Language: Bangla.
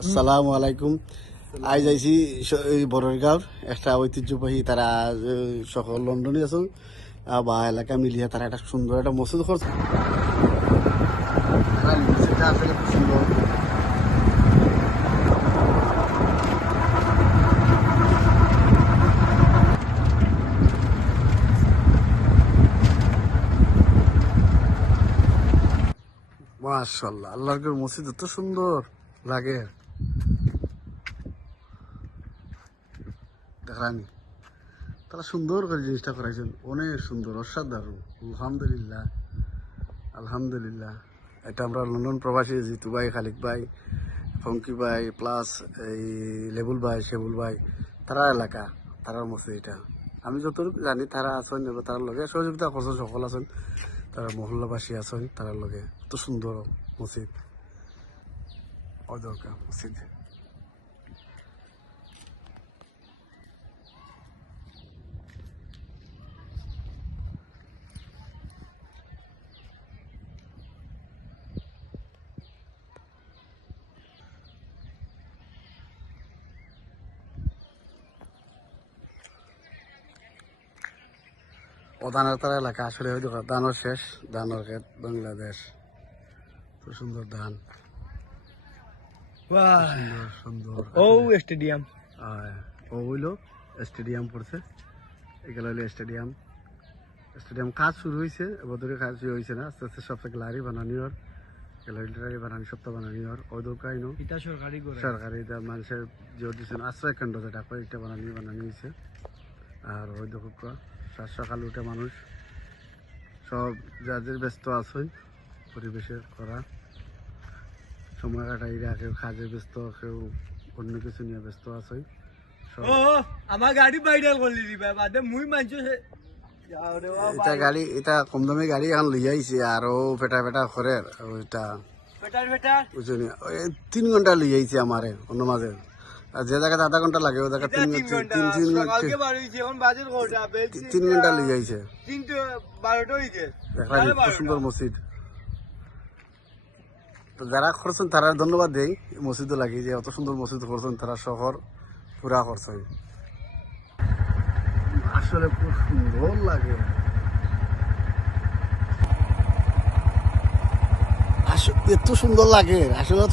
আসসালামু আলাইকুম। আজ আইছি বড়গাঁও একটা ঐতিহ্যবাহী তারা সকল লন্ডনে আছেন বা এলাকা মিলিয়ে তারা একটা সুন্দর একটা মসজিদ করছে। মসজিদটা আসলে খুব সুন্দর। মাশাআল্লাহ, আল্লাহর মসজিদ এত সুন্দর লাগে দেখানি। তারা সুন্দর করে জিনিসটা করাইছেন, অনেক সুন্দর, অসাধারণ। আলহামদুলিল্লাহ, আলহামদুলিল্লাহ। এটা আমরা লন্ডন প্রবাসী জিতু ভাই, খালিক ভাই, ফঙ্কি ভাই প্লাস এই লেবুল ভাই, শেবুল ভাই, তারা এলাকা, তারার মসজিদ এটা। আমি যতটুকু জানি তারা আছেন এবং তার লগে সহযোগিতা করছেন, সকল আছেন, তারা মহল্লাবাসী আছেন, তার লগে এত সুন্দর মসজিদ, অদরকার মসজিদ। ও ধানের তারা এলাকা আসলে ওই দেখো ধানের শেষ, ধানের ক্ষেত, বাংলাদেশ। তো সুন্দর ধান, সুন্দর সুন্দর। ও স্টেডিয়াম, ও হইলো স্টেডিয়াম পড়ছে, এগুলো হইলো স্টেডিয়াম। স্টেডিয়াম কাজ শুরু হয়েছে, বদরে কাজ শুরু হয়েছে না, আস্তে আস্তে সব গ্যালারি বানানি হর, গ্যালারি বানানি, সপ্তাহ বানানি হর। ওই দোকানো এটা সরকারি সরকারি মানুষের যে দিচ্ছেন আশ্রয় কেন্দ্র, যেটা কয়েকটা বানানি হয়েছে। আর ওই দোক সকাল উঠে মানুষ সব যাদের ব্যস্ত আছে পরিবেশের করা, সময় কাটাইরা, কেউ কাজে ব্যস্ত, কেউ অন্য কিছু নিয়ে ব্যস্ত আছে। ও আমার গাড়ি ভাইরাল করলি দিবা বাদে মুই মানছো এটা গাড়ি, এটা কম দামি গাড়ি এখন লই আইছে, আর ও ফেটা করে ওইটা বেটার বুঝলি 3 ঘন্টা লই আইছে আমারে অন্য মাঝে। আর যে জায়গায় আধা ঘন্টা লাগে, ও জায়গা 3 কালকে বাড়িছে এখন বাজের ঘন্টা বেল 3 ঘন্টা লই আইছে। 12টা হইছে দেখলাম কত সুন্দর মসজিদ। তো যারা করছেন তারা ধন্যবাদ দেই, মসজিদও লাগি যে অত সুন্দর মসজিদ করছেন, তারা শহর পুরা করছেন। আসলে খুব সুন্দর লাগে, এত সুন্দর লাগে আসলে।